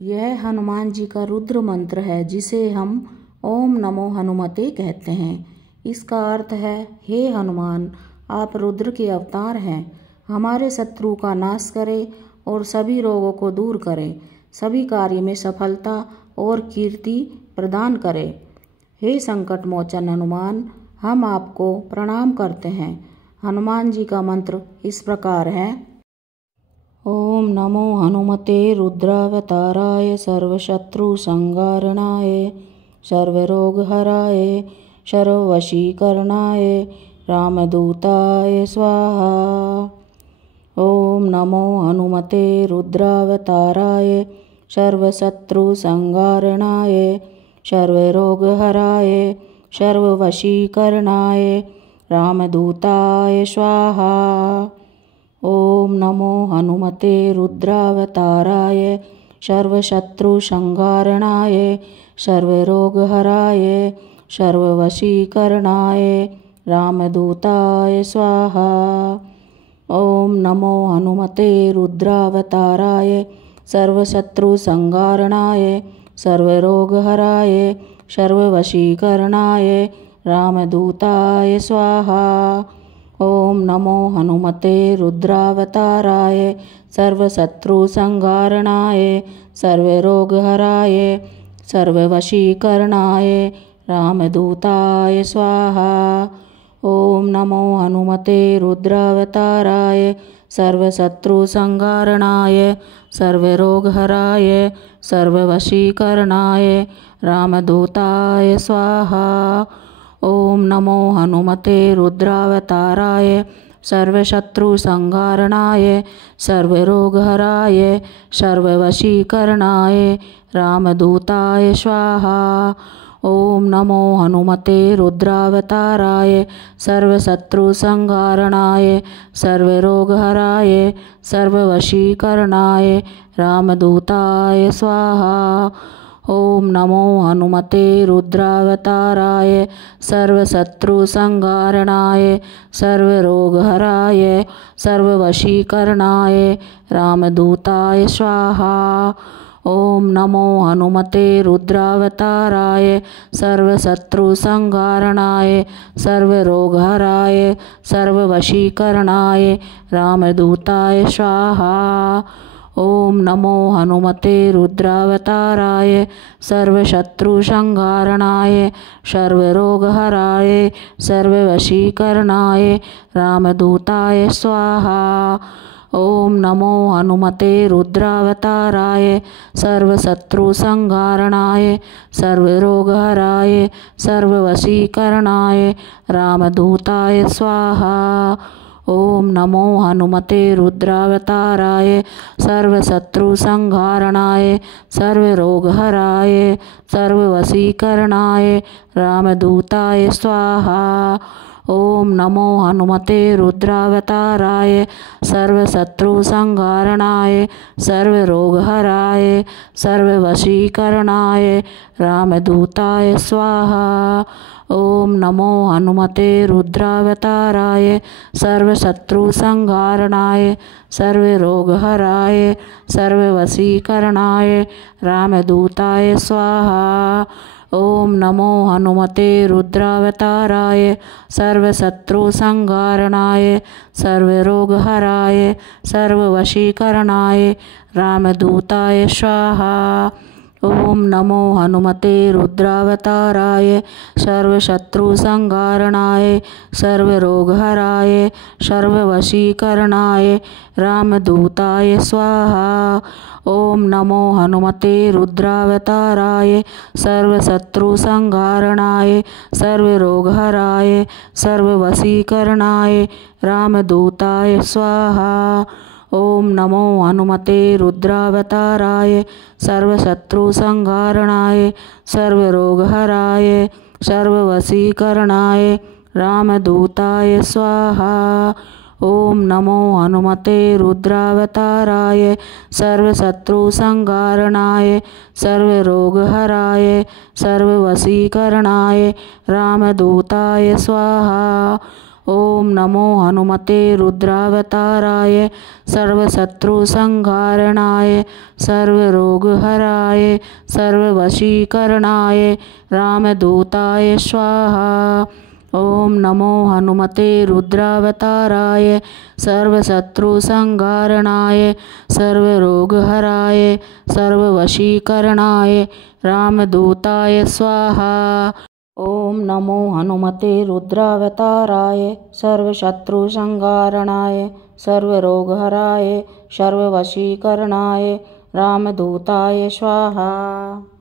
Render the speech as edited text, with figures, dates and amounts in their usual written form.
यह हनुमान जी का रुद्र मंत्र है जिसे हम ओम नमो हनुमते कहते हैं। इसका अर्थ है, हे हनुमान, आप रुद्र के अवतार हैं। हमारे शत्रु का नाश करें और सभी रोगों को दूर करें, सभी कार्य में सफलता और कीर्ति प्रदान करें। हे संकट मोचन हनुमान, हम आपको प्रणाम करते हैं। हनुमान जी का मंत्र इस प्रकार है। ओम नमो हनुमते रुद्रावताराय सर्वशत्रु संहारणाय सर्वरोगहराय सर्ववशीकरणाय रामदूताय स्वाहा। ओम नमो हनुमते रुद्रावताराय सर्वशत्रु संहारणाय सर्वरोगहराय सर्ववशीकरणाय रामदूताय स्वाहा। ओम नमो हनुमते रुद्रावताराय सर्वशत्रु संहारणाय सर्वरोगहराय सर्ववशीकरणाय रामदूताय स्वाहा। ओम नमो हनुमते रुद्रावताराय सर्वशत्रु संहारणाय सर्वरोगहराय सर्ववशीकरणाय रामदूताय स्वाहा। ओम नमो हनुमते रुद्रावताराय सर्वशत्रु संहारणाय सर्वरोगहराय सर्ववशीकरणाय रामदूताय स्वाहा। ओम नमो हनुमते रुद्रावताराय सर्वशत्रु संहारणाय सर्वरोगहराय सर्ववशीकरणाय रामदूताय स्वाहा। ओम नमो हनुमते रुद्रावताराय सर्वशत्रु संहारणाय सर्वरोगहराय सर्ववशीकरणाय रामदूताय स्वाहा। ओम नमो हनुमते रुद्रावताराय सर्वशत्रु संहारणाय सर्वरोगहराय सर्ववशीकरणाय रामदूताय स्वाहा। ओम नमो हनुमते रुद्रावताराय सर्वशत्रु संहारणाय सर्वरोगहराय सर्ववशीकरणाय रामदूताय स्वाहा। ओम नमो हनुमते रुद्रावताराय सर्वशत्रु संहारणाय सर्वरोगहराय सर्ववशीकरणाय रामदूताय स्वाहा। ओम नमो हनुमते रुद्रावताराय सर्वशत्रु संहारणाय सर्वरोगहराय सर्ववशीकरणाय रामदूताय स्वाहा। ओम नमो हनुमते रुद्रावताराय सर्वशत्रु संहारणाय सर्वरोगहराय सर्ववशीकरणाय रामदूताय स्वाहा। ओम नमो हनुमते रुद्रावताराय सर्वशत्रु संहारणाय सर्वरोगहराय सर्ववशीकरणाय रामदूताय स्वाहा। ओम नमो हनुमते रुद्रावताराय सर्वशत्रु संहारणाय सर्वरोगहराय सर्ववशीकरणाय रामदूताय स्वाहा। ओम नमो हनुमते रुद्रावताराय सर्वशत्रु संहारणाय सर्वरोगहराय सर्ववशीकरणाय रामदूताय स्वाहा। ओम नमो हनुमते रुद्रावताराय सर्वशत्रु संहारणाय सर्वरोगहराय सर्ववशीकरणाय रामदूताय स्वाहा। ओम नमो हनुमते रुद्रावताराय सर्वशत्रु संहारणाय सर्वरोगहराय सर्ववशीकरणाय रामदूताय स्वाहा। ओम नमो हनुमते रुद्रावताराय सर्वशत्रु संहारणाय सर्वरोगहराय सर्ववशीकरणाय रामदूताय स्वाहा। ओम नमो हनुमते रुद्रावताराय सर्वशत्रु संहारणाय सर्वरोगहराय सर्ववशीकरणाय रामदूताय स्वाहा। ओम नमो हनुमते रुद्रावताराय सर्वशत्रु संहारणाय सर्वरोगहराय सर्ववशीकरणाय रामदूताय स्वाहा। ओम नमो हनुमते रुद्रावताराय सर्वशत्रुसंहारणाय सर्वरोगहराय सर्ववशीकरणाय रामदूताय स्वाहा। ओम नमो हनुमते रुद्रावताराय सर्वशत्रुसंहारणाय सर्वरोगहराय सर्ववशीकरणाय रामदूताय स्वाहा। ओम नमो हनुमते रुद्रावताराय सर्वशत्रुसंहारणाय सर्वरोगहराय सर्ववशीकरणाय रामदूताय स्वाहा।